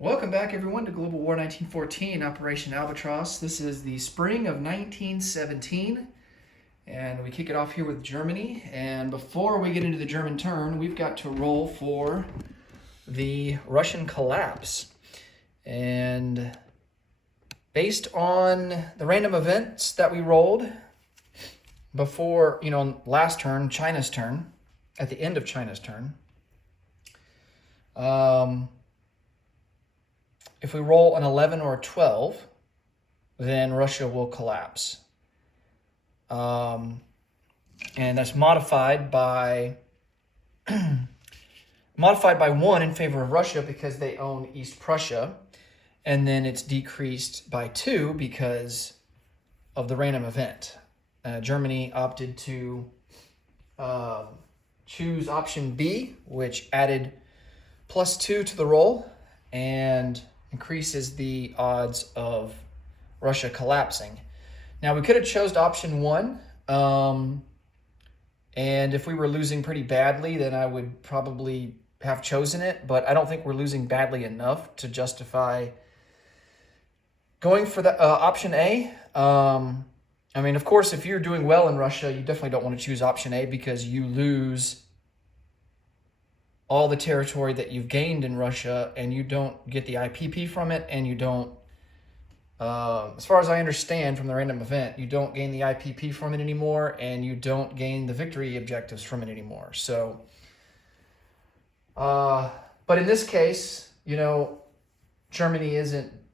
Welcome back, everyone, to Global War 1914, Operation Albatross. This is the spring of 1917, and we kick it off here with Germany. And before we get into the German turn, we've got to roll for the Russian collapse. And based on the random events that we rolled before, last turn, China's turn, at the end of China's turn, if we roll an 11 or a 12, then Russia will collapse. And that's modified by 1 in favor of Russia because they own East Prussia. And then it's decreased by 2 because of the random event. Germany opted to choose option B, which added +2 to the roll and increases the odds of Russia collapsing. Now, we could have chosen option 1, and if we were losing pretty badly, then I would probably have chosen it, but I don't think we're losing badly enough to justify going for the option A. Of course, if you're doing well in Russia, you definitely don't want to choose option A because you lose all the territory that you've gained in Russia, and you don't get the IPP from it, and you don't, as far as I understand from the random event, you don't gain the IPP from it anymore, and you don't gain the victory objectives from it anymore. So, but in this case, Germany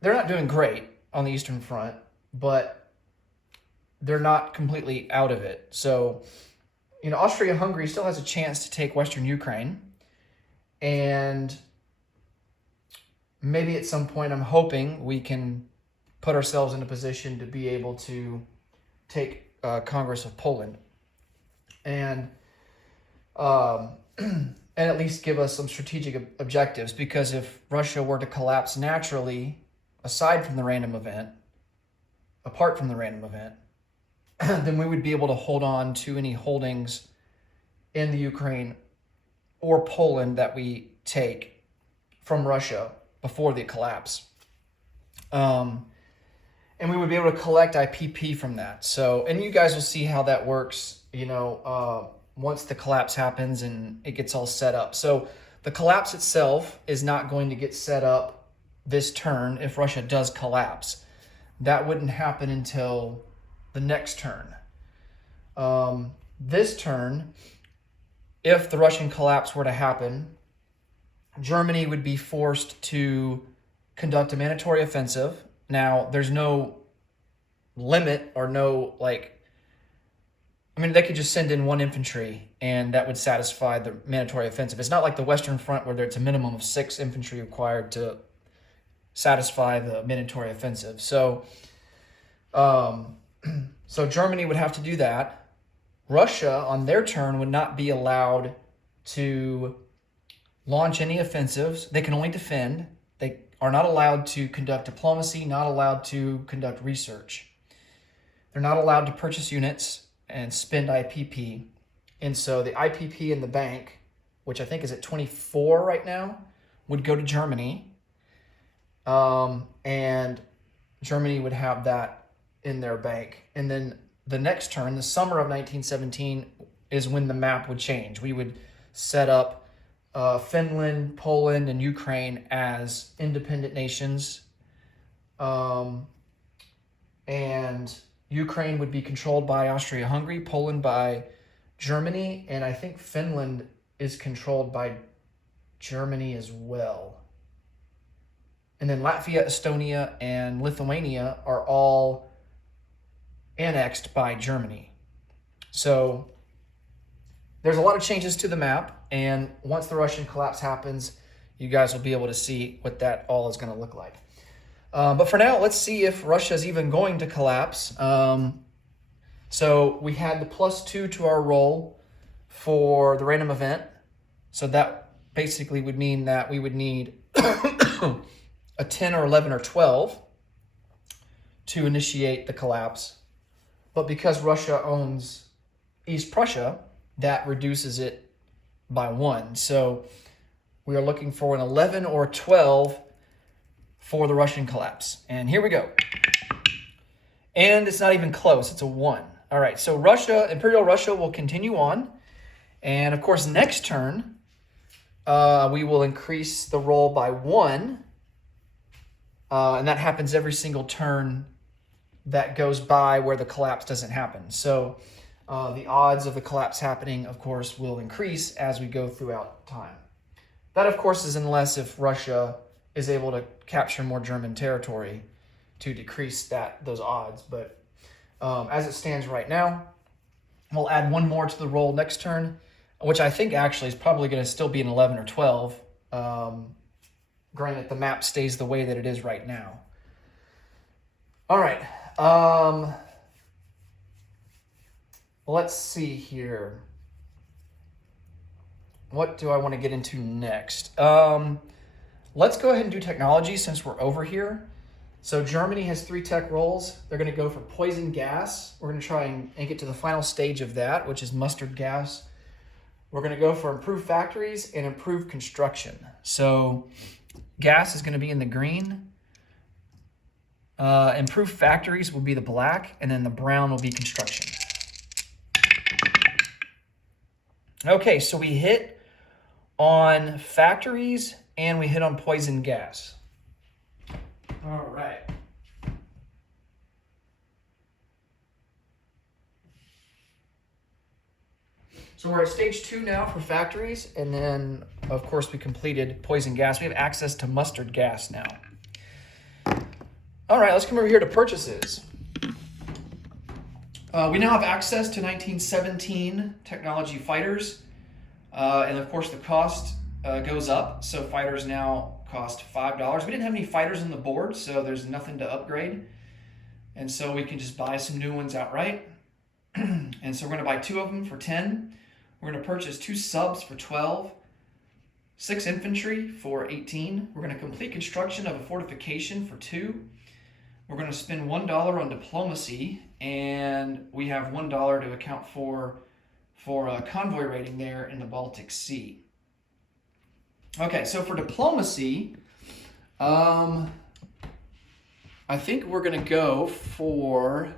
they're not doing great on the Eastern Front, but they're not completely out of it. So, Austria-Hungary still has a chance to take Western Ukraine. And maybe at some point, I'm hoping we can put ourselves in a position to be able to take Congress of Poland and at least give us some strategic objectives. Because if Russia were to collapse naturally, apart from the random event, then we would be able to hold on to any holdings in the Ukraine or Poland that we take from Russia before the collapse. And we would be able to collect IPP from that. So, and you guys will see how that works, once the collapse happens and it gets all set up. So the collapse itself is not going to get set up this turn if Russia does collapse. That wouldn't happen until the next turn. This turn, if the Russian collapse were to happen, Germany would be forced to conduct a mandatory offensive. Now, there's no limit or they could just send in 1 infantry and that would satisfy the mandatory offensive. It's not like the Western Front where there's a minimum of 6 infantry required to satisfy the mandatory offensive. So, so Germany would have to do that. Russia, on their turn, would not be allowed to launch any offensives. They can only defend. They are not allowed to conduct diplomacy, not allowed to conduct research. They're not allowed to purchase units and spend IPP. And so the IPP in the bank, which I think is at 24 right now, would go to Germany. And Germany would have that in their bank. And then the next turn, the summer of 1917, is when the map would change. We would set up Finland, Poland, and Ukraine as independent nations. And Ukraine would be controlled by Austria-Hungary, Poland by Germany, and I think Finland is controlled by Germany as well. And then Latvia, Estonia, and Lithuania are all annexed by Germany. So there's a lot of changes to the map, and once the Russian collapse happens, you guys will be able to see what that all is going to look like. But for now, let's see if Russia's even going to collapse. So we had the +2 to our roll for the random event. So that basically would mean that we would need a 10 or 11 or 12 to initiate the collapse. But because Russia owns East Prussia, that reduces it by 1. So we are looking for an 11 or 12 for the Russian collapse. And here we go. And it's not even close. It's a 1. All right, so Imperial Russia will continue on. And of course, next turn, we will increase the roll by 1. And that happens every single turn that goes by where the collapse doesn't happen. So the odds of the collapse happening, of course, will increase as we go throughout time. That, of course, is unless if Russia is able to capture more German territory to decrease those odds. But as it stands right now, we'll add 1 more to the roll next turn, which I think actually is probably going to still be an 11 or 12. Granted, the map stays the way that it is right now. All right. Let's see here. What do I want to get into next? Let's go ahead and do technology since we're over here. So Germany has 3 tech rolls. They're going to go for poison gas. We're going to try and get to the final stage of that, which is mustard gas. We're going to go for improved factories and improved construction. So gas is going to be in the green. Improved factories will be the black, and then the brown will be construction. Okay, so we hit on factories and we hit on poison gas. All right. So we're at stage 2 now for factories, and then, of course, we completed poison gas. We have access to mustard gas now. All right, let's come over here to purchases. We now have access to 1917 technology fighters, and of course the cost goes up, so fighters now cost $5. We didn't have any fighters on the board, so there's nothing to upgrade, and so we can just buy some new ones outright. And so we're going to buy 2 of them for 10. We're going to purchase 2 subs for 12, 6 infantry for 18. We're going to complete construction of a fortification for 2. We're going to spend $1 on diplomacy, and we have $1 to account for a convoy raiding there in the Baltic Sea. Okay, so for diplomacy, I think we're going to go for...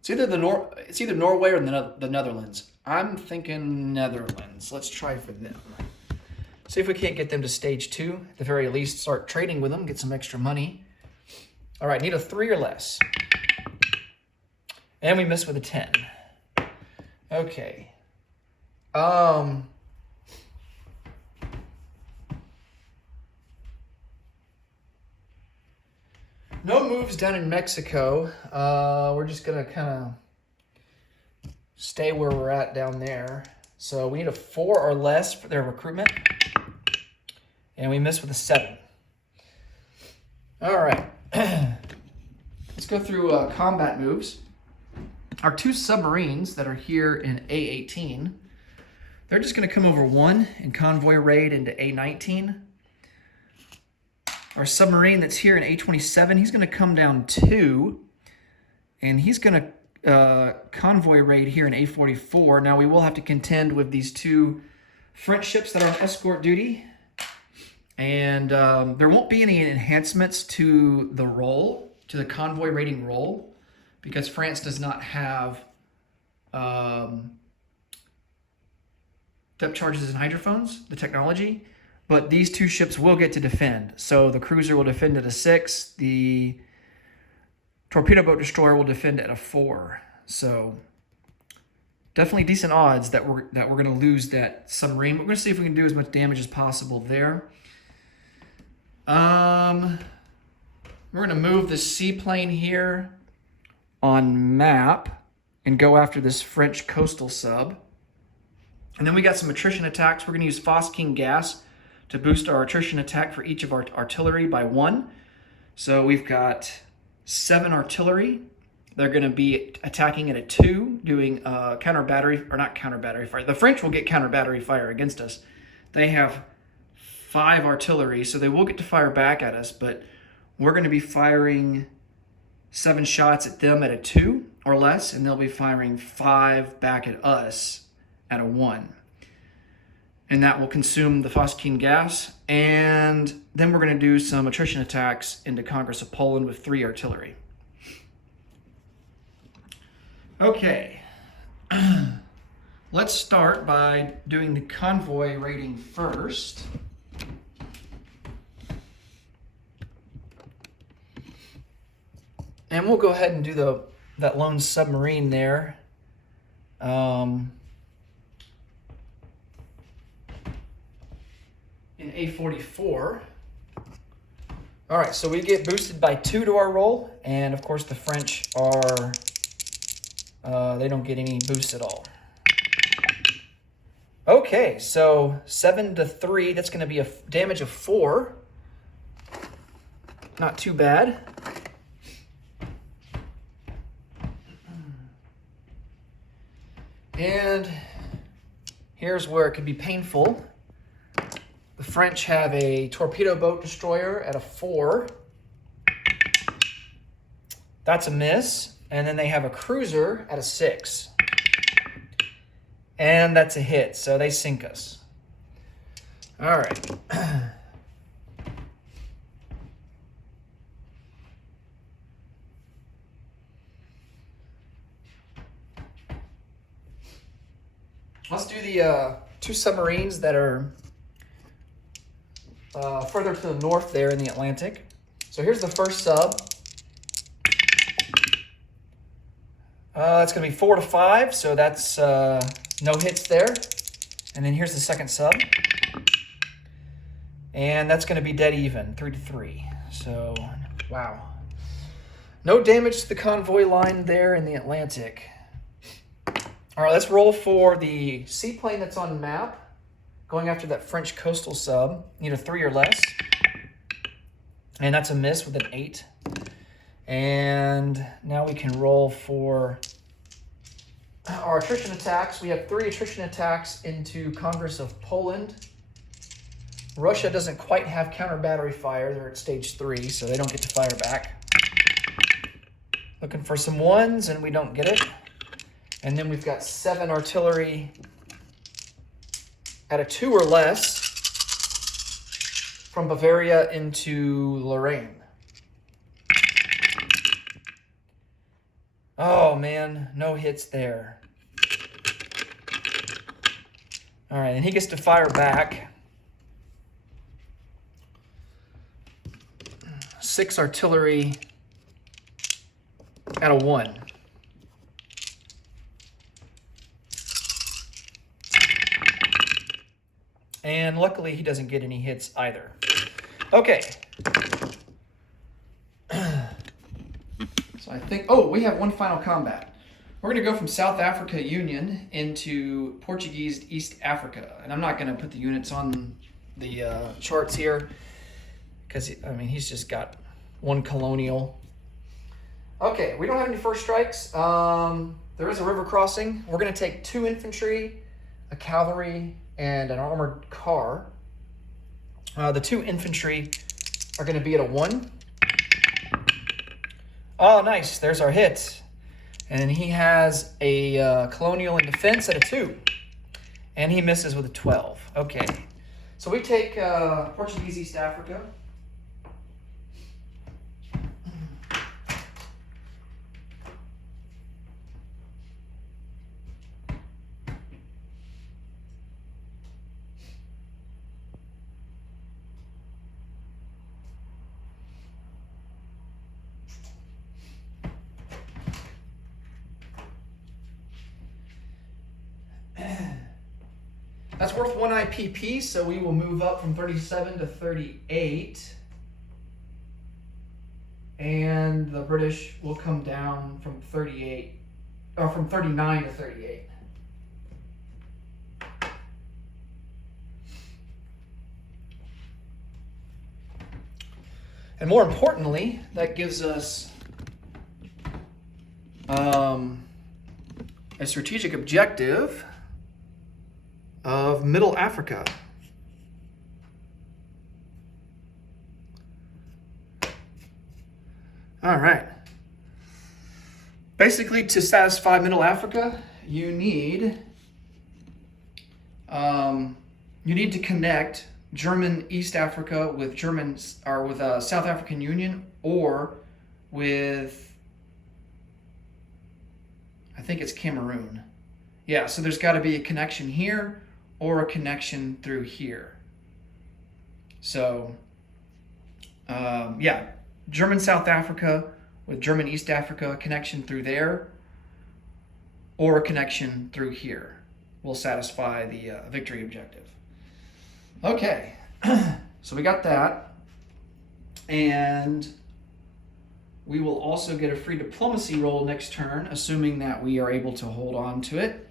It's either Norway or the Netherlands. I'm thinking Netherlands. Let's try for them. See if we can't get them to stage 2. At the very least, start trading with them, get some extra money. All right, need a 3 or less. And we missed with a 10. Okay. No moves down in Mexico. We're just going to kind of stay where we're at down there. So we need a 4 or less for their recruitment. And we missed with a 7. All right. Let's go through combat moves. Our 2 submarines that are here in A18, they're just going to come over 1 and convoy raid into A19. Our submarine that's here in A27, he's going to come down 2, and he's going to convoy raid here in A44. Now we will have to contend with these 2 French ships that are on escort duty, and there won't be any enhancements to the roll, to the convoy raiding roll, because France does not have depth charges and hydrophones, the technology. But these 2 ships will get to defend. So the cruiser will defend at a 6. The torpedo boat destroyer will defend at a 4. So definitely decent odds that we're going to lose that submarine. We're going to see if we can do as much damage as possible there. We're going to move the seaplane here on map and go after this French coastal sub. And then we got some attrition attacks. We're going to use Phosking gas to boost our attrition attack for each of our artillery by 1. So we've got 7 artillery. They're going to be attacking at a 2, doing counter battery, or not counter battery fire. The French will get counter battery fire against us. They have 5 artillery, so they will get to fire back at us, but we're going to be firing 7 shots at them at a 2 or less, and they'll be firing 5 back at us at a 1. And that will consume the Phoskin gas, And then we're going to do some attrition attacks into Congress of Poland with 3 artillery. Okay. Let's start by doing the convoy rating first. And we'll go ahead and do that lone submarine there. In A44. All right, so we get boosted by 2 to our roll, and of course the French are, they don't get any boost at all. Okay, so 7 to 3, that's gonna be a damage of 4. Not too bad. And here's where it could be painful. The French have a torpedo boat destroyer at a 4. That's a miss. And then they have a cruiser at a 6. And that's a hit, so they sink us. All right. Let's do the 2 submarines that are further to the north there in the Atlantic. So here's the first sub. It's going to be 4 to 5, so that's no hits there. And then here's the second sub. And that's going to be dead even, 3 to 3. So, wow. No damage to the convoy line there in the Atlantic. All right, let's roll for the seaplane that's on map. Going after that French coastal sub. Need a 3 or less. And that's a miss with an 8. And now we can roll for our attrition attacks. We have 3 attrition attacks into Congress of Poland. Russia doesn't quite have counter battery fire. They're at stage 3, so they don't get to fire back. Looking for some 1s, and we don't get it. And then we've got 7 artillery at a 2 or less from Bavaria into Lorraine. Oh man, no hits there. All right, and he gets to fire back. 6 artillery at a 1. And luckily, he doesn't get any hits either. Okay. So I think, oh, we have one final combat. We're going to go from South Africa Union into Portuguese East Africa. And I'm not going to put the units on the charts here because, I mean, he's just got 1 colonial. Okay, we don't have any first strikes. There is a river crossing. We're going to take 2 infantry, a cavalry, and an armored car. The 2 infantry are going to be at a 1. Oh, nice. There's our hit. And he has a colonial in defense at a 2. And he misses with a 12. Okay. So we take Portuguese East Africa. That's worth 1 IPP, so we will move up from 37 to 38. And the British will come down from 38, or from 39 to 38. And more importantly, that gives us a strategic objective of Middle Africa. All right. Basically, to satisfy Middle Africa, you need to connect German East Africa with South African Union, or with, I think it's Cameroon. Yeah, so there's got to be a connection here or a connection through here. So, yeah, German South Africa with German East Africa, connection through there, or a connection through here will satisfy the victory objective. Okay, so we got that. And we will also get a free diplomacy roll next turn, assuming that we are able to hold on to it.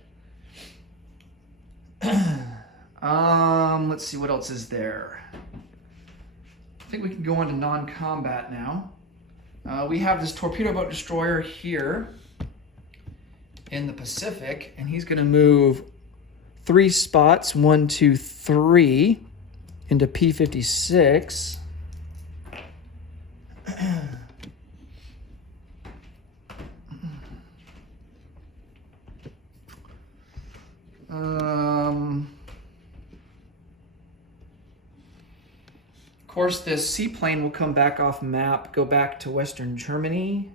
Let's see, what else is there? I think we can go on to non-combat now. We have this torpedo boat destroyer here in the Pacific, and he's going to move 3 spots, 1, 2, 3, into P56. Of course, this seaplane will come back off map, go back to Western Germany.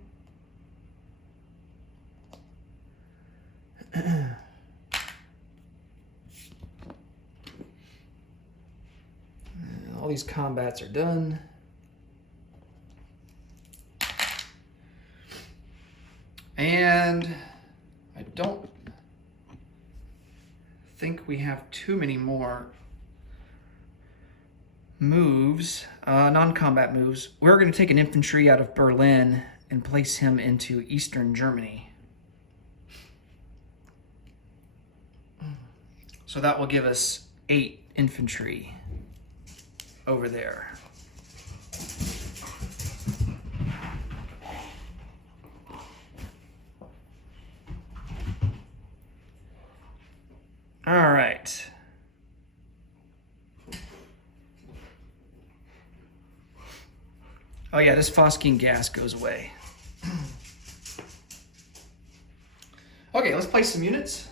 All these combats are done. And I don't think we have too many more moves, non-combat moves. We're going to take an infantry out of Berlin and place him into Eastern Germany. So that will give us 8 infantry over there. All right. Oh yeah, this phosgene gas goes away. Okay, let's place some units.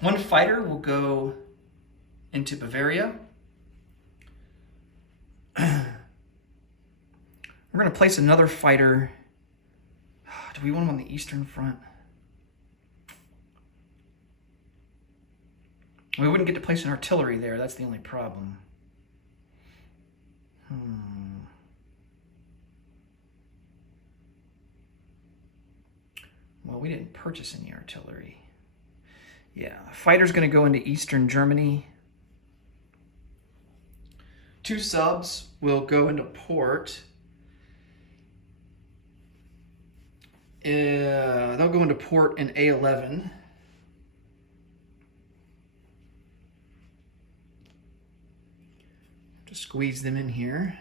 One fighter will go into Bavaria. We're going to place another fighter. Do we want him on the Eastern Front? We wouldn't get to place an artillery there. That's the only problem. Well, we didn't purchase any artillery. Yeah, the fighter's going to go into Eastern Germany. 2 subs will go into port. They'll go into port in A11. Just squeeze them in here.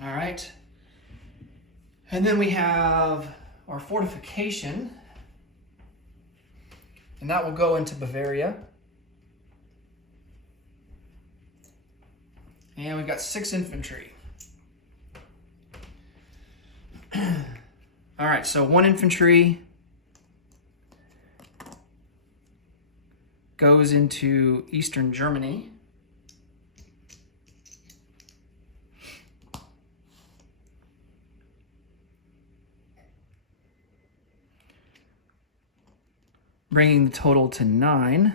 All right. And then we have our fortification, and that will go into Bavaria. And we've got 6 infantry. All right, so 1 infantry goes into Eastern Germany. Bringing the total to 9.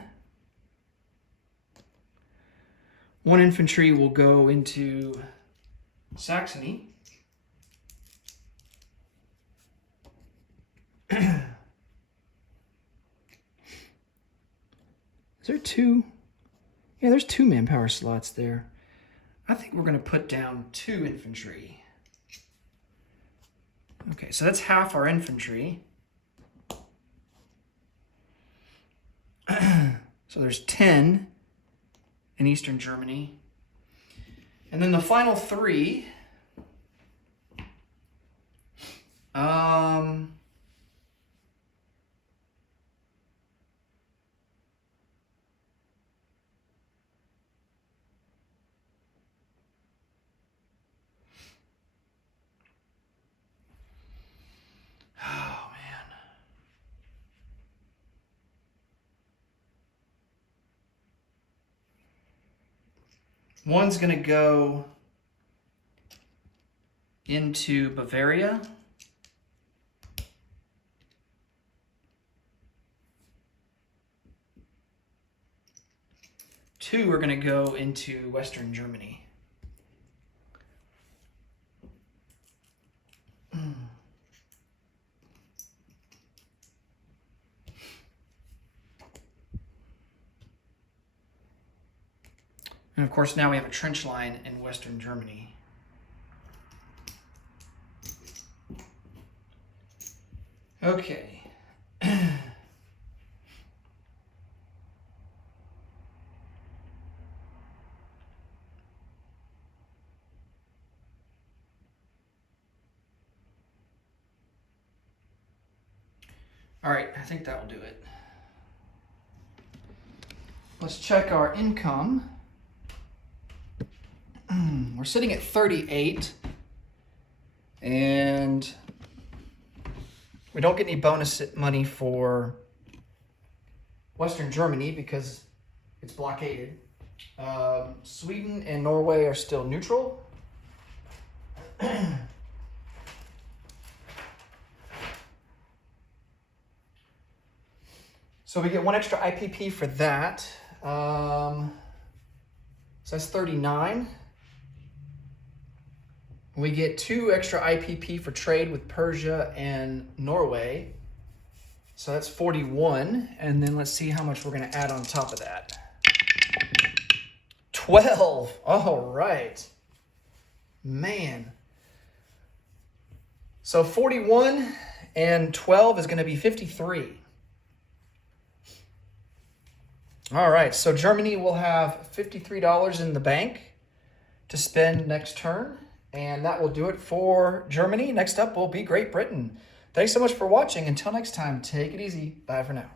1 infantry will go into Saxony. Is there 2? Yeah, there's 2 manpower slots there. I think we're going to put down 2 infantry. Okay, so that's half our infantry. So there's 10 in Eastern Germany. And then the final 3, One's going to go into Bavaria. Two are going to go into Western Germany. And of course, now we have a trench line in Western Germany. Okay. All right, I think that will do it. Let's check our income. We're sitting at 38, and we don't get any bonus money for Western Germany because it's blockaded. Sweden and Norway are still neutral. So we get one extra IPP for that. So that's 39. We get 2 extra IPP for trade with Persia and Norway. So that's 41. And then let's see how much we're going to add on top of that. 12. All right. Man. So 41 and 12 is going to be 53. All right. So Germany will have $53 in the bank to spend next turn. And that will do it for Germany. Next up will be Great Britain. Thanks so much for watching. Until next time, take it easy. Bye for now.